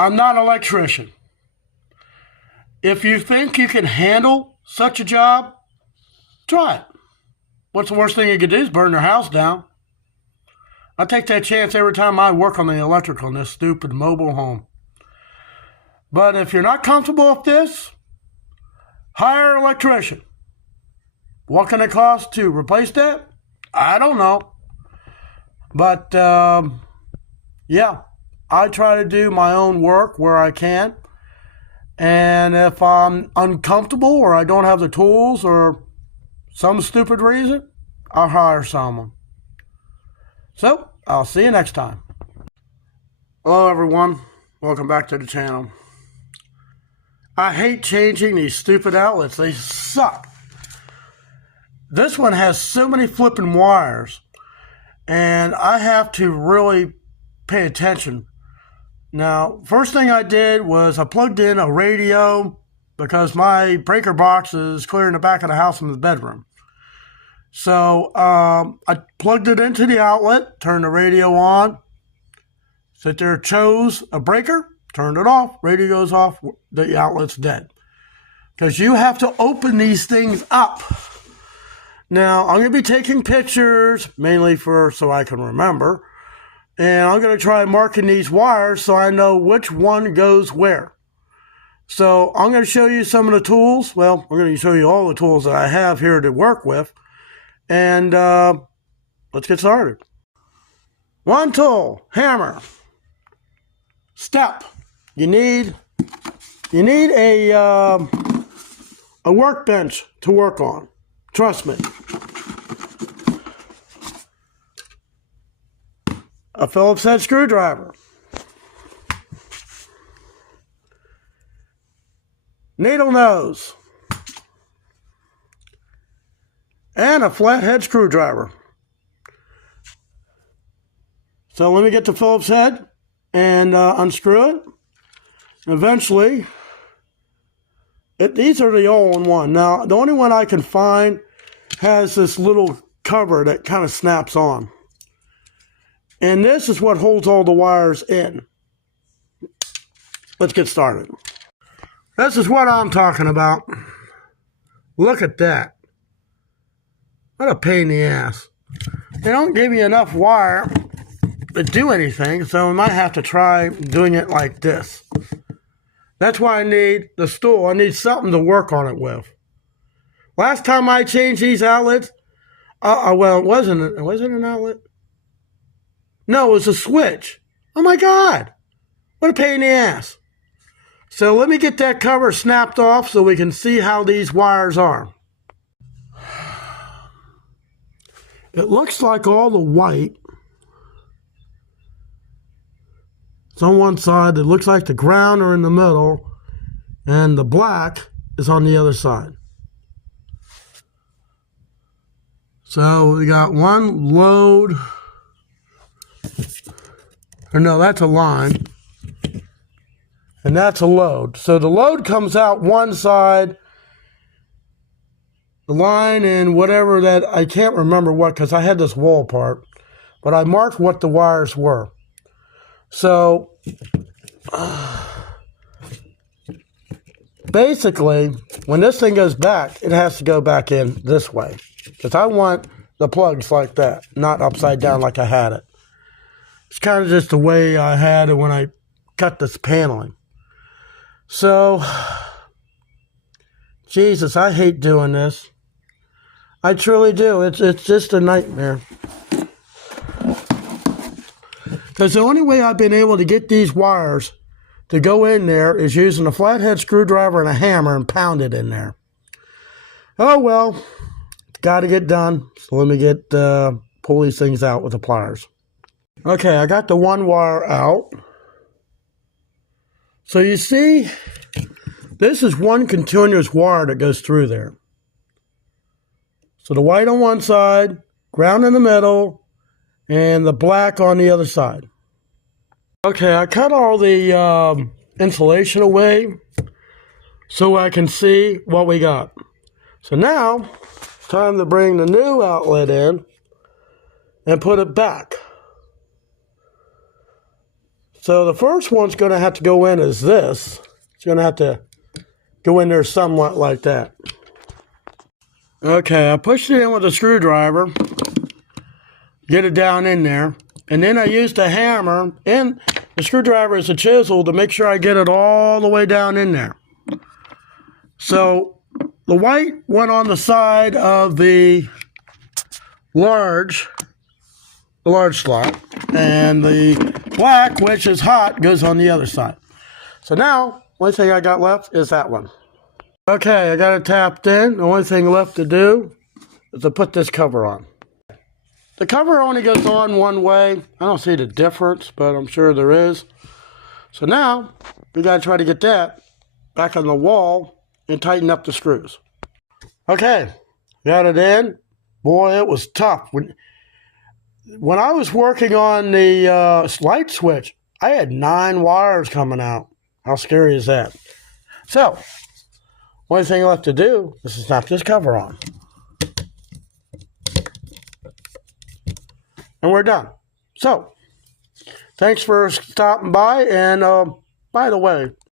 I'm not an electrician. If you think you can handle such a job, try it. What's the worst thing you could do is burn your house down. I take that chance every time I work on the electrical in this stupid mobile home. But if you're not comfortable with this, hire an electrician. What can it cost to replace that? I don't know. But, yeah, I try to do my own work where I can. And if I'm uncomfortable or I don't have the tools or some stupid reason, I'll hire someone. So, I'll see you next time. Hello, everyone. Welcome back to the channel. I hate changing these stupid outlets. They suck. This one has so many flipping wires, and I have to really pay attention. Now, first thing I did was I plugged in a radio because my breaker box is clear in the back of the house in the bedroom. So I plugged it into the outlet, turned the radio on, sit there, chose a breaker, turned it off, radio goes off, the outlet's dead. Because you have to open these things up. Now, I'm going to be taking pictures, mainly so I can remember. And I'm going to try marking these wires so I know which one goes where. So I'm going to show you some of the tools. Well, I'm going to show you all the tools that I have here to work with. And let's get started. One tool, hammer. Step. You need a workbench to work on. Trust me. A Phillips head screwdriver. Needle nose. And a flathead screwdriver. So let me get the Phillips head and unscrew it. Eventually, these are the all-in-one. Now, the only one I can find has this little cover that kind of snaps on. And this is what holds all the wires in. Let's get started. This is what I'm talking about. Look at that. What a pain in the ass. They don't give you enough wire to do anything, so we might have to try doing it like this. That's why I need the stool. I need something to work on it with. Last time I changed these outlets, well, it wasn't an outlet. No, it was a switch. Oh my God. What a pain in the ass. So let me get that cover snapped off so we can see how these wires are. It looks like all the white is on one side. It looks like the ground are in the middle, and the black is on the other side. So we got one load. Or no, that's a line. And that's a load. So the load comes out one side. The line and whatever that, I can't remember what, because I had this wall part. But I marked what the wires were. So, basically, when this thing goes back, it has to go back in this way. Because I want the plugs like that, not upside down like I had it. It's kind of just the way I had it when I cut this paneling. So, Jesus, I hate doing this. I truly do. It's just a nightmare. Because the only way I've been able to get these wires to go in there is using a flathead screwdriver and a hammer and pound it in there. Oh, well, it's got to get done. So let me pull these things out with the pliers. Okay, I got the one wire out. So you see, this is one continuous wire that goes through there. So the white on one side, ground in the middle, and the black on the other side. Okay, I cut all the insulation away so I can see what we got. So now, it's time to bring the new outlet in and put it back. So the first one's going to have to go in as this. It's going to have to go in there somewhat like that. Okay, I pushed it in with a screwdriver, get it down in there, and then I used a hammer and the screwdriver as a chisel to make sure I get it all the way down in there. So the white went on the side of the large slot, and the black, which is hot, goes on the other side. So now, only thing I got left is that one. Okay, I got it tapped in. The only thing left to do is to put this cover on. The cover only goes on one way. I don't see the difference, but I'm sure there is. So now, we got to try to get that back on the wall and tighten up the screws. Okay, got it in. Boy, it was tough. When I was working on the light switch, I had 9 wires coming out. How scary is that? So, only thing left to do is to snap this cover on. And we're done. So, thanks for stopping by. And by the way,